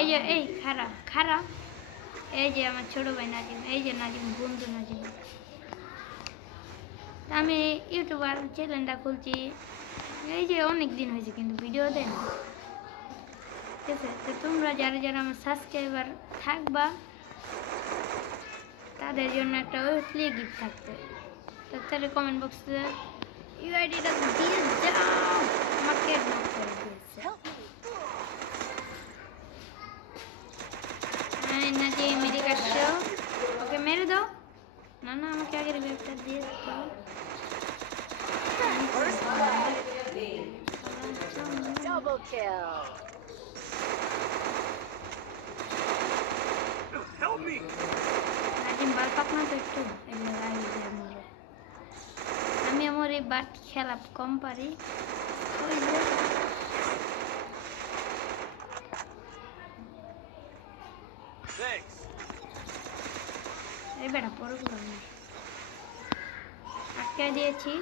এই যে এই খারাপ খারাপ এই যে আমার ছোট ভাই নাজিম, এই যে নাজিম বন্ধু নাজিম। আমি ইউটিউবার চ্যানেলটা খুলছি এই যে অনেক দিন হয়েছে কিন্তু ভিডিও দেন। ঠিক আছে, তো তোমরা যারা যারা আমার সাবস্ক্রাইবার থাকবা তাদের জন্য একটা উইকলি গিফট থাকবে। তাহলে কমেন্ট বক্সে ইউআইডিটা দিয়ে যাও। আমাকে নক করে দিয়েছে নাজিম মেরে কাটছো, ওকে মেরে দাও। না না আমাকে আগে রিভাইভটা দিয়ে দাও। Double kill. Help me! Nazim বাল পাক না তো একটু এগুলো রাখি দিয়ে মরে। আমি আমার এই বাট খেলা কম পারি। ওই যে Thanks. এই বেটা পরগুলো না আটকে দিয়েছি।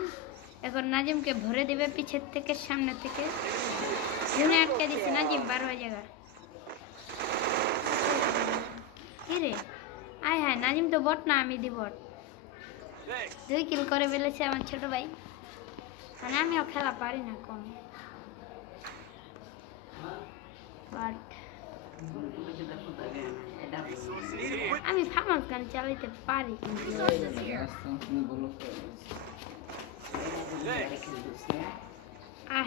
এখন নাজিমকে ভরে দেবে পিছের থেকে সামনে থেকে। জুনে আটকে দিচ্ছি নাজিম 12 হয়ে জায়গা। কি রে আয় হ্যাঁ নাজিম তো বট না, আমি দি বট। Thanks. 2 কিল করে ফেলেছে আমার ছোট ভাই। মানে আমিও খেলা পারি না কম, বাট আমি ফার্মাস গান চালাইতে পারি কিন্তু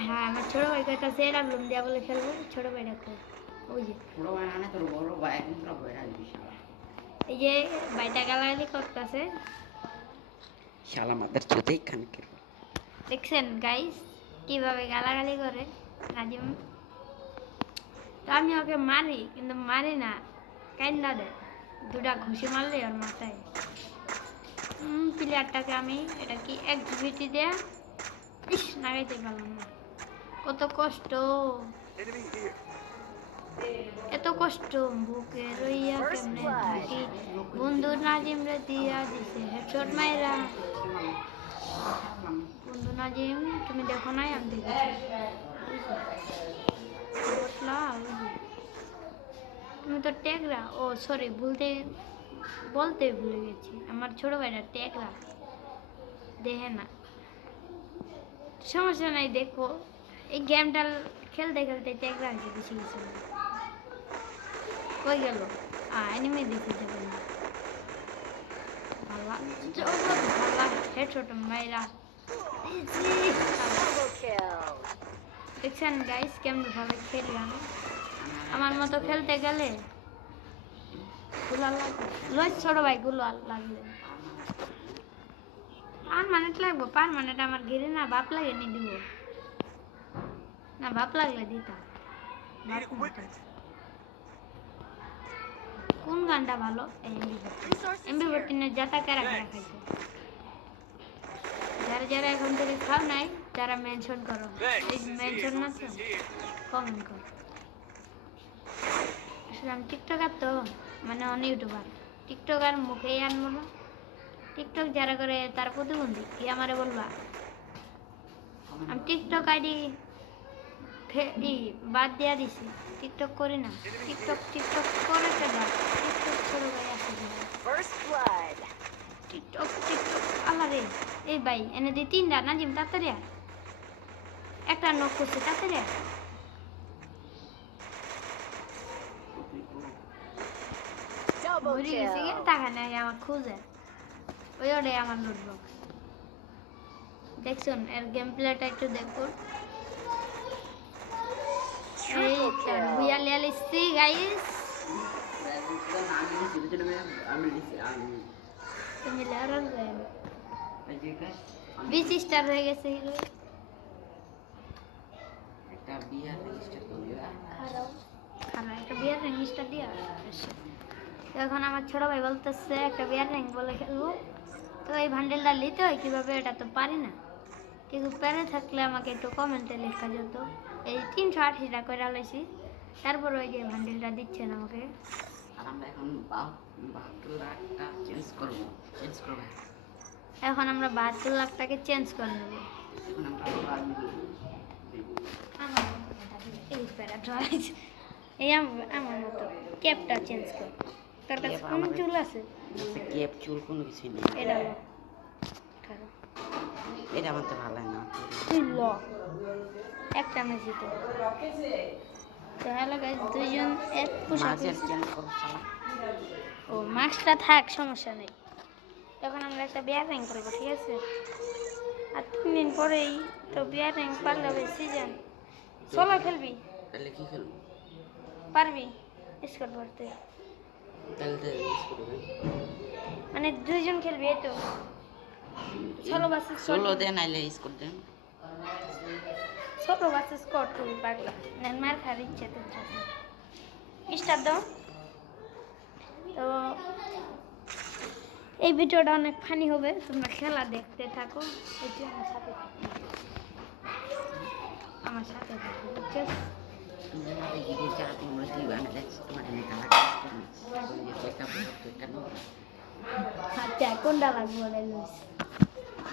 হ্যাঁ আমার ছোট ভাই কাছে এরা লুম দিয়া বলে খেলবো। ছোট ভাই দেখো ওই যে এই যে ভাইটা গালাগালি করতেছে। শালা মাদার চোদেই খানকে দেখছেন গাইস কিভাবে গালাগালি করে নাজিম। তো আমি ওকে মারি কিন্তু মারি না, কাইন্দা দেয়। 2টা ঘুষি মারলে ওর মাথায়। প্লেয়ারটাকে আমি এটা কি এক্সিবিটি দেয়া ইস নাগাইতে পারলাম না। কত কষ্ট, Enemy here. এত কষ্ট বুকে রইয়া কেমনে থাকি। বন্ধু নাজিম রে দিয়া দিছে হেডশট মাইরা। বন্ধু নাজিম তুমি দেখো নাই, আমি দেখেছি। বটলা, ওই যে। তুমি তো টেকরা, ও সরি বলতে ভুলে গেছি। আমার ছোট ভাইটা টেকরা দেখে না, সমস্যা নাই দেখো। এই গেমটা খেলতে খেলতে টেকরা হয়েছে বেশি কিছু না। কই গেল এনিমি দেখতে যাবে না। ভালা জগৎ ভালা হেডশট মাইরা। Double kill. দেখছেন গাইস কেমন ভাবে খেলি আমি। আমার মতো খেলতে গেলে গুলাল লাগবে। লয় ছোট ভাই গুলাল লাগবে। পারমানেন্ট লাগবো, পারমানেন্ট আমার ঘিরে না বাপ লাগে নি দিব না, বাপ লাগলে দিতাম। Need equipment. কোন গানটা ভালো? এমবি ফোরটিনের জাতা কারা কারা খাইছে? যারা যারা এখন থেকে খাও নাই তারা মেনশন করো। এই মেনশন না তো কমেন্ট করো। আসলে আমি টিকটকার তো, মানে অন ইউটিউবার। টিকটকার মুখেই আনবো না। টিকটক যারা করে তার প্রতিবন্ধী কি আমারে বলবা? আমি টিকটক আইডি বাদ দিয়া দিছি, টিকটক করি না। টিকটক করে কেনা, টিকটক ছোট ভাই আছে First blood. টিকটক আল্লাহ রে। এই ভাই এনে দি 3টা নাজিম তাড়াতাড়ি আর একটা নক করছে তাড়াতাড়ি আর। Double মরে গেছে kill. টাকা নেই আমার খুঁজে। ওই ওটাই আমার লুট বক্স। দেখছেন এর গেম প্লেটা একটু দেখুন। এই Triple তার kill. বুয়া লিয়ালিসি গাইস। তুমি লেয়ারল যায় 20 স্টার হয়ে গেছে হিরো। একটা বিয়ার রেজিস্টার করবি খারাপ একটা বিয়ার র্যাঙ্ক স্টার দিয়া আসে। তো এখন আমার ছোট ভাই বলতেছে একটা বিয়ার র্যাঙ্ক বলে খেলবো। তো এই ভান্ডেলটা নিতে হয় কীভাবে, এটা তো পারি না। কিন্তু পেরে থাকলে আমাকে একটু কমেন্টে লেখা যেত। এই 380টা করে আলাইছি, তারপর ওই যে ভান্ডেলটা দিচ্ছেন আমাকে। আর আমরা এখন 72 লাখটা চেঞ্জ করবো এখন আমরা 72 লাখ টাকা চেঞ্জ করে নেব। এখন আমরা এই প্যারা ড্রাইজ এই আমার মতো ক্যাপটা চেঞ্জ কর। তোর কাছে ক্যাপ কোন আমাদের- চুল আছে? আচ্ছা ক্যাপ চুল কোনো কিছুই নেই। এটা ল। খারাপ। এটা আমার তো ভালো লাগে না। তুই ল একটা মেজিতে। তো হ্যালো গাইস, দুইজন এক পোশাক মাঝের চেঞ্জ করো শালা। ও মাস্কটা থাক, সমস্যা নেই। তখন আমরা একটা বিয়ার র্যাঙ্ক করবো, ঠিক আছে? আর 3 দিন পরেই তো বিয়ার র্যাঙ্ক পারলে হবে সিজন। সোলো খেলবি? তাহলে কি খেলবো? পারবি স্কোর করতে? তাহলে তো মিস করবে। মানে দুইজন খেলবি, এই তো সোলো ভার্সেস ষোলো দেন নাইলে স্কোর দেন। সোলো ভার্সেস স্কোর তুই পাগলা। নেন মার খার ইচ্ছে তো স্টার্ট দাও। তো এই ভিডিওটা অনেক ফানি হবে, তোমরা খেলা দেখতে থাকো। এই যে আমার সাথে থাকো, আমার সাথে থাকো, বুঝছো? তুমি আমাদের গিয়ে চা তোমরা কি বানালে তোমার এনে কালা কাজ করো। ওই যে একটা বড় তো একটা নো। আচ্ছা কোনটা লাগবে বলে লুইস?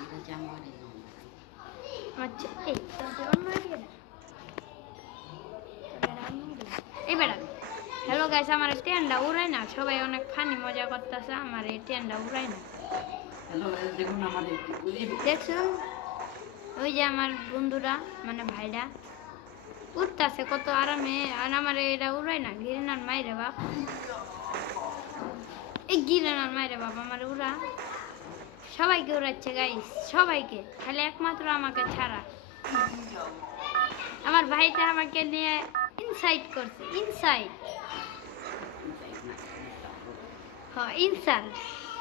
এটা জামারি নো। আচ্ছা এই তোর জীবন মারি গেল। এই বেড়া হ্যালো গাইস, আমার ট্রেনটা উড়াই না, সবাই অনেক ফানি মজা করতেছে, আমার এই ট্রেনটা উড়াই না। হ্যালো দেখুন আমাদের দেখছো ওই যে আমার বন্ধুরা মানে ভাইরা উঠতেছে কত আরামে, আর আমার এটা উড়াই না। গিরিনার মাইরে বাপ, এই গিরিনার মাইরে বাপ আমার উড়া। সবাইকে উড়াচ্ছে গাইস, সবাইকে, খালি একমাত্র আমাকে ছাড়া। আমার ভাইটা আমাকে নিয়ে ইনসাইড করছে, ইনসাইড। হ্যাঁ ইনসাল্ট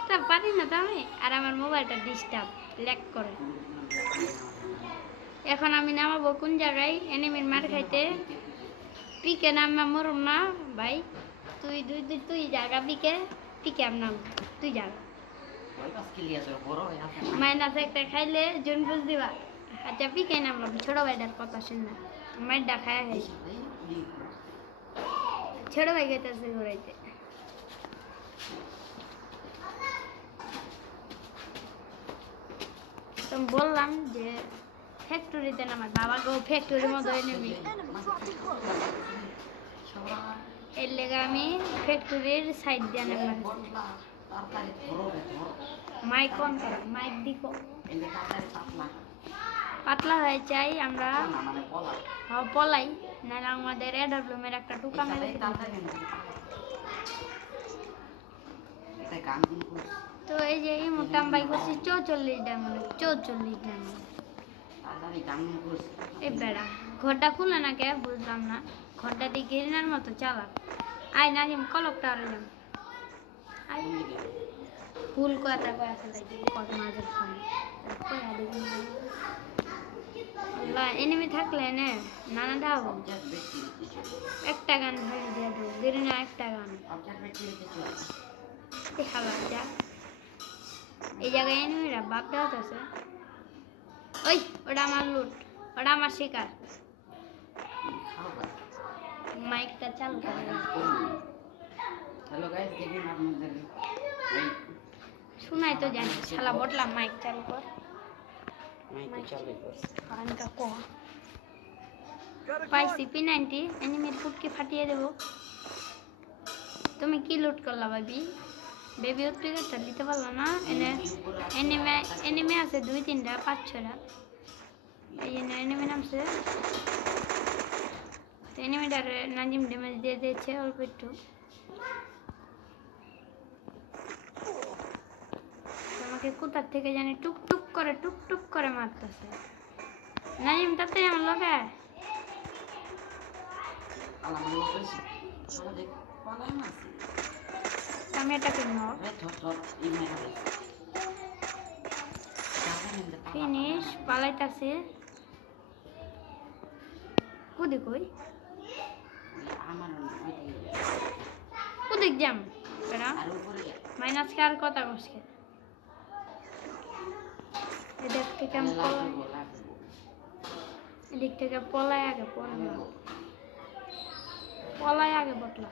তা পারি না তো আমি। আর আমার মোবাইলটা ডিস্টার্ব ল্যাগ করে। এখন আমি নামাবো কোন জায়গায় এনিমির মার খাইতে। পিকে নামা মরুম না ভাই, তুই তুই তুই তুই জায়গা পিকে পিকে আম নাম তুই জায়গা ওই পাস ক্লিয়ার বড় হয়ে আছে। মাইনাস একটা খাইলে জন বুঝ দিবা। আচ্ছা পিকে নামলাম, ছোট ভাইটার কথা শুন না, মাইরটা খায় খাই। ছোট ভাই গেতেছে ঘুরাইতে। তো বললাম যে ফ্যাক্টরিতে আমার বাবাকেও ফ্যাক্টরির মতো এনেবি, এর লেগে আমি ফ্যাক্টরির সাইড দিয়ে নেবো। তাড়াতাড়ি ধরো ধরো। মাইক অন করো, মাইক দিকো এই যে তাড়াতাড়ি পাতলা। পাতলা হয়ে চাই আমরা। না মানে বলা। পলাই নাহলে আমাদের এডাব্লুমের একটা টুকা মেরে দিতে হবে। তাড়াতাড়ি এটা গান কিন্তু তো এই যে এই মোটাম বাই করছি 44 ডায়মন্ড, 44 ডায়মন্ড। তাড়াতাড়ি গান করছে। এই বেড়া ঘরটা খুলে না কে বুঝলাম না, ঘরটা দিয়ে গেরিনার মতো চালাক। আয় নাজিম কলকটা আরে যাম আয় ফুল কথা কয়া ফেলাই কত মাঝের ফোন কয়া দেখি আল্লাহ এনিমি থাকলে নে নানা দাও অবজেক্ট বেশি কিছু। একটা গান ভালো দিয়ে দেবো, গেরিনা একটা গান অবজেক্ট বেশি কিছু। দেখালাম যা। এই জায়গায় এনিমিরা বাপ দেওয়া আছে। ওই ওটা আমার লুট, ওটা আমার শিকার। খাওয়া। মাইকটা চালু করে দাও। হ্যালো গাইস দেখুন আপনাদের এই শোনাই তো জানি শালা বটলাম, মাইক চালু কর। মাইক চালু করছে। গানটা কো Gotta পাইছি P90 এনিমির ফুটকে ফাটিয়ে দেবো। তুমি কি লুট করলা ভাবি? বেবি উৎপিকারটা দিতে পারলো না। এনিমে আছে 2-3টা 5-6টা। এই জন্য এনিমি নামছে। তো এনিমিটার নাজিম ড্যামেজ দিয়ে দিয়েছে অল্প একটু। আমাকে কোথার থেকে জানি টুক টুক করে মারতেছে। নাজিম তাতে আমার লগে আলাম লোকেছি। শালা দেখ পালাই মাসি। আমি এটা কিনব। এই ধর ইমেল আছে। ফিনিশ পালাইতাছে। কুদি কই আমার ওই কুদিক যাম এরা আর উপরে মাইনাস কে আর কথা কসকে এদিক থেকে আমি পলাই, এদিক থেকে পলাই আগে পলাই আগে বটলা।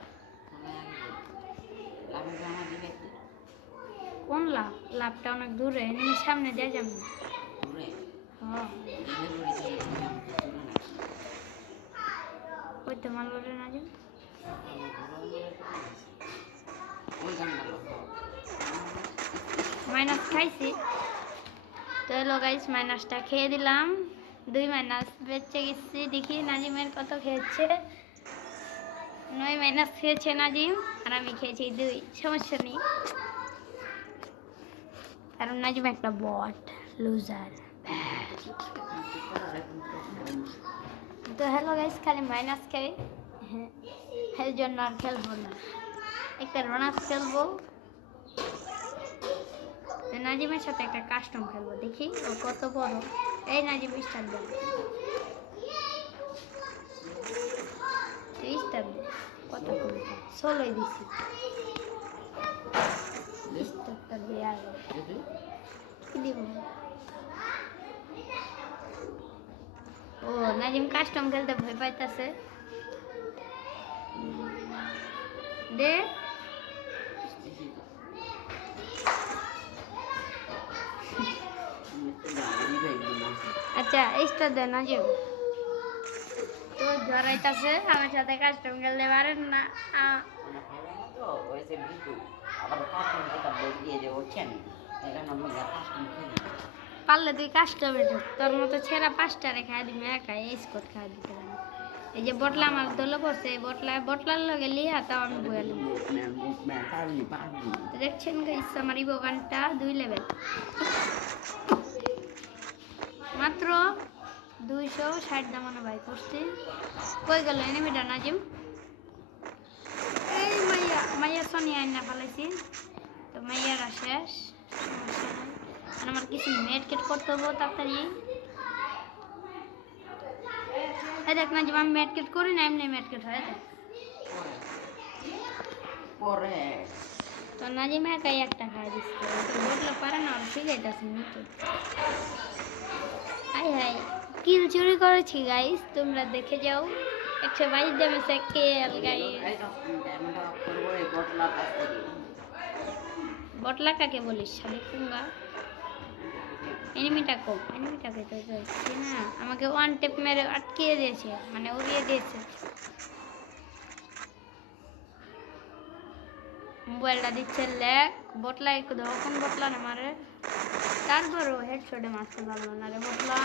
কোন লাভ? লাভটা অনেক দূরে, এনিমির সামনে দিয়ে যাম না। হ্যাঁ ওই তো মারলো রে নাজিম। ওই গানটা বলো। মাইনাস খাইছি তো এলো গাইস, মাইনাসটা খেয়ে দিলাম, 2 মাইনাস বেঁচে গেছি। দেখি নাজিমের কত খেয়েছে। 9 মাইনাস খেয়েছে নাজিম, আর আমি খেয়েছি 2। সমস্যা নেই, কারণ নাজিম একটা বট লুজার। তো হ্যালো গাইস, খালি মাইনাস খাই, হ্যাঁ এর জন্য আর খেলবো না, একটা রানার খেলবো। নাজিমের সাথে একটা কাস্টম খেলবো, দেখি ও কত বড়। এই নাজিম স্টার দেন, স্টার দে, কত কমে 16 দিছি, স্টারটা দেওয়া কি দিব। ও নাজিম কাস্টম খেলতে ভয় পাইতেছে, দে আচ্ছা স্টার দে নাজিম। তো জড়াইতেছে আমার সাথে কাস্টম খেলতে পারেন না। তো ওইসে বিটু আবার কাস্টম যেটা বই দিয়ে যে ওঠেন এটা না আমি কাস্টম খেলি। পারলে তুই কাস্টমে ঢুক, তোর মতো ছেঁড়া 5টা রেখা দিবি, একা স্কট খাওয়া দিতে পারে। এই যে বটলা আমার দলে পড়ছে, এই বটলার লগে লিয়া তাও আমি বয়ে নেব। তো দেখছেন গাইস আমার ইভো গানটা 2 লেভেল, মাত্র 260 দামানো বাই করছি। কই গেল এনিমিটা নাজিম? এই মাইয়া সোনিয়া আইনা ফেলাইছি, তো মাইয়ারা শেষ, সমস্যা নাই। আর আমার কিছু মেডকেট করতে হবো তাড়াতাড়ি। এই দেখ নাজিম, আমি মেডকেট করি না, এমনি মেডকেট হয় দেখ। পরে তো নাজিম একাই একটা খাই দিচ্ছে, বটলা পারে না, আর ঠিক আছে নিতে। হাই হাই, কিল চুরি করেছি গাইস, তোমরা দেখে যাও। 122 ড্যামেজ কেল গাইস। বটলা কাকে বলিস শালি কুঙ্গা? এনিমিটা কম, এনিমিটাকে তো যাচ্ছি না, আমাকে 1 টেপ মেরে আটকিয়ে দিয়েছে, মানে উড়িয়ে দিয়েছে। মোবাইলটা দিচ্ছে ল্যাগ, বটলা একটু ধরুন, বটলা না মারে, তারপরও হেডশটে মারতে পারলো না রে বটলা।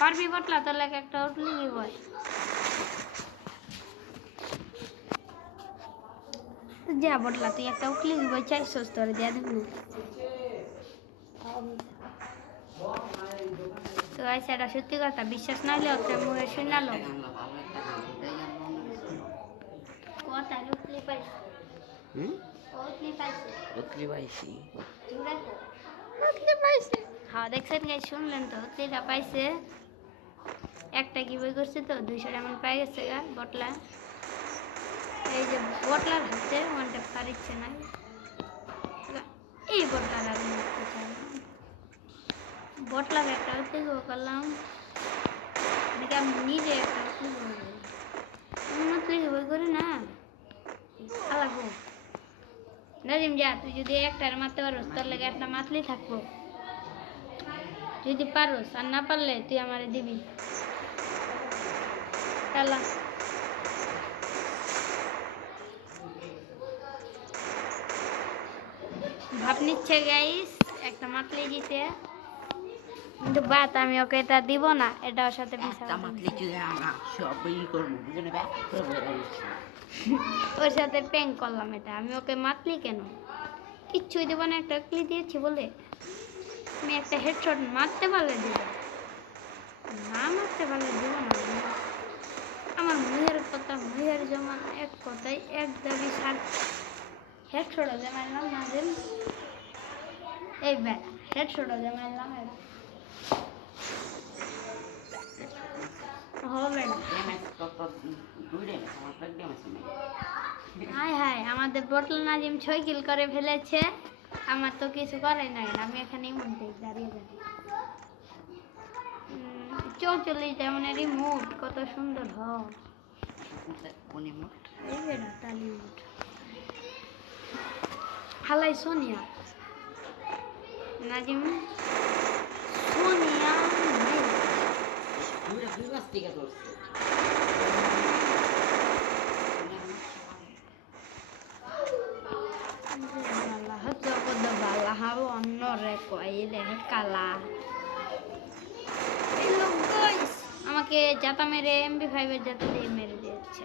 পারবি বটলা, তোর লেগে একটা উঠলি কি বল। যা বটলা, তুই একটা উঠলি কি বই, 400 তোরে দিয়ে দেব না। তো গাইস এটা সত্যি কথা, বিশ্বাস না হলে ওকে মুখে শুনালো কথা। উঠলি পাইছি, উঠলি পাইছি, উতলি পাইছি। হ্যাঁ দেখছেন গাইস, শুনলেন তো, উতলিটা পাইছে। একটা কি বই করছে তো 200 ডায়মন্ড পাই গেছে গা বটলা। এই যে বটলার হাতে 1 টেপ পারিচ্ছে না, এই বটলার আর মারতে চাই না। বটলাকে একটা উতলি করলাম, দেখে আমি নিজে একটা উতলি করবো, উতলি বই করি না আলাগো। নাজিম যা, তুই যদি একটার মারতে পারোস তোর লেগে একটা মাতলি থাকবো, যদি পারোস, আর না পারলে তুই আমারে দিবি। চালা ভাব নিচ্ছে গাইস একটা মাতলি দিতে, কিন্তু বাত আমি ওকে এটা দিব না, এটা ওর সাথে মিশা একটা মাতলি চুলে আনা সবই করবো, বুঝলে ব্যাক করে বেরোচ্ছি। ওর সাথে প্যাং করলাম, এটা আমি ওকে মাতলি কেন, কিচ্ছুই দেবো না, একটা ক্লি দিয়েছি বলে। আমি একটা হেডশট মারতে পারলে দিব, না মারতে পারলে দিব না। আমার মুহের কথা, মুহের জমা, এক কথায় এক দাবি সার। হেডশট জমাইলাম নাজিম, এই ব্যাট হেডশট জমাইলাম, হবে না। হাই হাই, আমাদের বটল নাজিম 6 কিল করে ফেলেছে, আমার তো কিছু করে নাই, আমি এখানেই মনতে দাঁড়িয়ে যাই। 44 যেমন রিমোট কত সুন্দর হালাই সোনিয়া নাজিম, সোনিয়া কালা এই লোক guys, আমাকে জাতা মেরে MP5 এর জাতা দিয়ে মেরে দিয়েছে।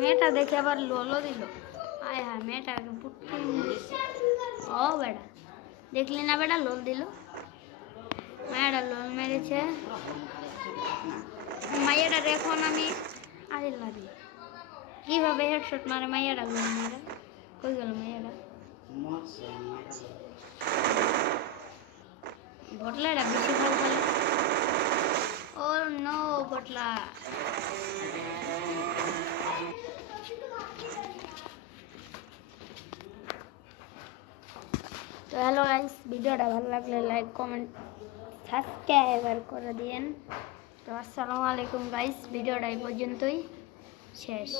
মেয়েটা দেখে আবার লোলো দিল। আয় হায় মেয়েটাকে পুটকি ও বেটা দেখলি না বেটা লোল দিল। মায়েরা লোল মেরেছে। মাইয়াটা এখন আমি আরে লাগি কিভাবে হেডশট মারে মাইয়াটা লোল মেরে কই গেল মাইয়াটা বটলাটা বেশি ভালো খেলে। ও নো বটলা তো হ্যালো গাইস, ভিডিওটা ভালো লাগলে লাইক কমেন্ট সাবস্ক্রাইব করে দিন। তো আসসালামু আলাইকুম গাইস, ভিডিওটা এই পর্যন্তই শেষ।